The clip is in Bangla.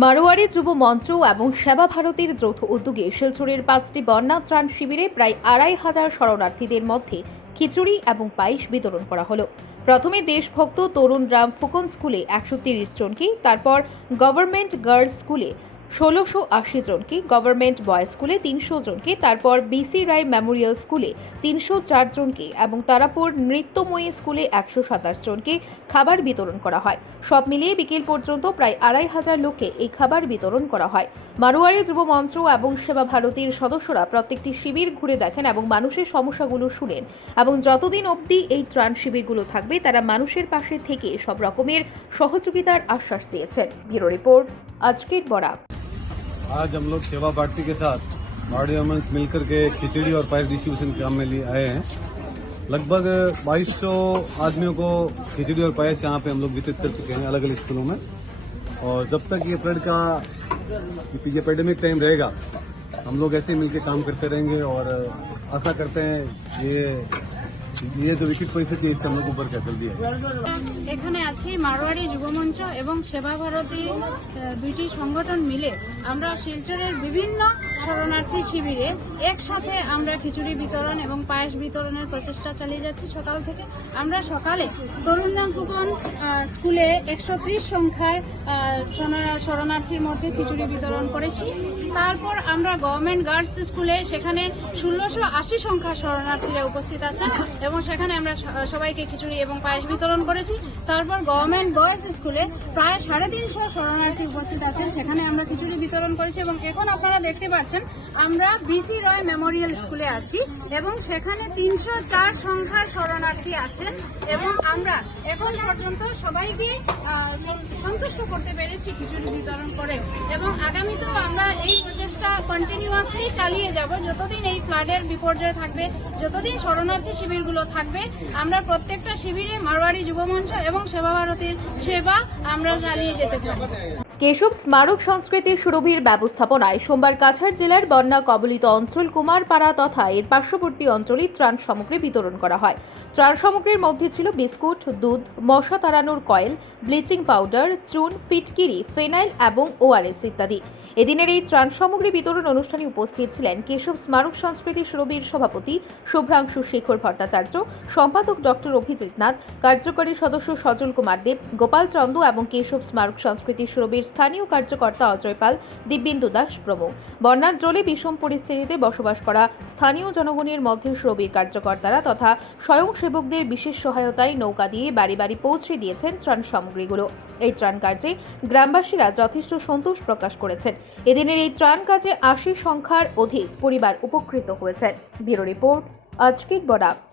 মারোয়ারি যুব মঞ্চ এবং সেবা ভারতীর যৌথ উদ্যোগে শিলচরের পাঁচটি বন্যা ত্রাণ শিবিরে প্রায় আড়াই হাজার শরণার্থীদের মধ্যে খিচুড়ি এবং পায়েস বিতরণ করা হলো। প্রথমে দেশভক্ত তরুণ রাম ফুকন স্কুলে একশো তিরিশ জনকে, তারপর গভর্নমেন্ট গার্লস স্কুলে ষোলোশো আশি জনকে গভর্নমেন্ট বয়েজ স্কুলে, তিনশো জনকে, তারপর বিসি রায় মেমোরিয়াল স্কুলে, তিনশো চার জনকে এবং তারাপুর নৃত্যময়ী স্কুলে একশো সাতাশ জনকে খাবার বিতরণ করা হয়। সব মিলিয়ে বিকেল পর্যন্ত প্রায় আড়াই হাজার লোককে এই খাবার বিতরণ করা হয়। মারোয়ারি যুব মঞ্চ এবং সেবা ভারতীর সদস্যরা প্রত্যেকটি শিবির ঘুরে দেখেন এবং মানুষের সমস্যাগুলো শুনেন এবং যতদিন অবধি এই ত্রাণ শিবিরগুলো থাকবে, তারা মানুষের পাশে থেকে সব রকমের সহযোগিতার আশ্বাস দিয়েছেন। ব্যুরো রিপোর্ট, আজকের বরাক आज हम लोग सेवा भारती के साथ मारडी वुमेन्स मिलकर के खिचड़ी और पाइप डिस्ट्रीब्यूशन काम में लिए आए हैं। लगभग 2200 आदमियों को खिचड़ी और पायस यहाँ पे हम लोग वितरित कर चुके हैं अलग अलग स्कूलों में। और जब तक ये फ्लड का, ये एपेडेमिक टाइम रहेगा, हम लोग ऐसे ही मिलकर काम करते रहेंगे और, आशा करते हैं ये ये जो विकट परिस्थिति है इससे हम लोग ऊपर क्या जल्दी है এখানে আছি মারোয়ারি যুবমঞ্চ এবং সেবা ভারতী আহ, দুইটি সংগঠন মিলে আমরা শিলচরের বিভিন্ন শরণার্থী শিবিরে একসাথে আমরা খিচুড়ি বিতরণ এবং পায়েস বিতরণের প্রচেষ্টা চালিয়ে যাচ্ছি সকাল থেকে। আমরা সকালে তরুণরাম ফুকন স্কুলে একশো ত্রিশ সংখ্যার শরণার্থীর মধ্যে খিচুড়ি বিতরণ করেছি। তারপর আমরা গভর্নমেন্ট গার্লস স্কুলে সেখানে ষোলোশো আশি সংখ্যা শরণার্থীরা উপস্থিত আছেন এবং সেখানে আমরা সবাইকে খিচুড়ি এবং পায়েস বিতরণ করেছি। তারপর গভর্নমেন্ট বয়েজ স্কুলে প্রায় সাড়ে তিনশো শরণার্থী উপস্থিত আছেন। সেখানে আমরা খিচুড়ি বিতরণ করেছি এবং এখন আপনারা দেখতে পাচ্ছেন আমরা বিসি রয় মেমোরিয়াল স্কুলে আছি এবং সেখানে তিনশো চার সংখ্যার শরণার্থী আছেন এবং আমরা এখন পর্যন্ত সবাইকে সন্তুষ্ট করতে পেরেছি খিচুড়ি বিতরণ করে এবং আগামীতেও আমরা এই প্রচেষ্টা কন্টিনিউয়াসলি চালিয়ে যাব। যতদিন এই ফ্লাডের বিপর্যয় থাকবে যতদিন শরণার্থী শিবিরগুলো থাকবে, আমরা প্রত্যেকটা শিবিরে মারোয়ারি যুবমঞ্চ এবং সেবা ভারতীর সেবা আমরা চালিয়ে যেতে থাকব কেশব স্মারক সংস্কৃতির সুরভির ব্যবস্থাপনায় সোমবার কাছাড় জেলার বন্যা কবলিত অঞ্চল কুমারপাড়া তথা এর পার্শ্ববর্তী অঞ্চলে ত্রাণ সামগ্রী বিতরণ করা হয়। ত্রাণ সামগ্রীর মধ্যে ছিল বিস্কুট, দুধ, মশা তাড়ানোর কয়েল, ব্লিচিং পাউডার, চুন, ফিটকিরি, ফেনাইল এবং ওআরএস ইত্যাদি। এদিনের এই ত্রাণ সামগ্রী বিতরণ অনুষ্ঠানে উপস্থিত ছিলেন কেশব স্মারক সংস্কৃতি সুরভির সভাপতি শুভ্রাংশু শেখর ভট্টাচার্য, সম্পাদক ডক্টর অভিজিৎ নাথ, কার্যকরী সদস্য সজল কুমার দেব, গোপাল চন্দ এবং কেশব স্মারক সংস্কৃতি সুরভির স্থানীয় কার্যকর্তা অজয় পাল, দিব্যেন্দু দাস প্রমুখ। বন্যার জলে বিষম পরিস্থিতিতে বসবাস করা স্থানীয় জনগণের মধ্যে সুরভির কার্যকর্তারা তথা স্বয়ংসেবকদের বিশেষ সহায়তায় নৌকা দিয়ে বাড়ি বাড়ি পৌঁছে দিয়েছেন ত্রাণ সামগ্রীগুলো। এই ত্রাণ কার্যে গ্রামবাসীরা যথেষ্ট সন্তোষ প্রকাশ করেছেন। এদিনের এই ত্রাণ কাজে আশি সংখ্যার অধিক পরিবার উপকৃত হয়েছেন। ব্যুরো রিপোর্ট আজকের বরাক।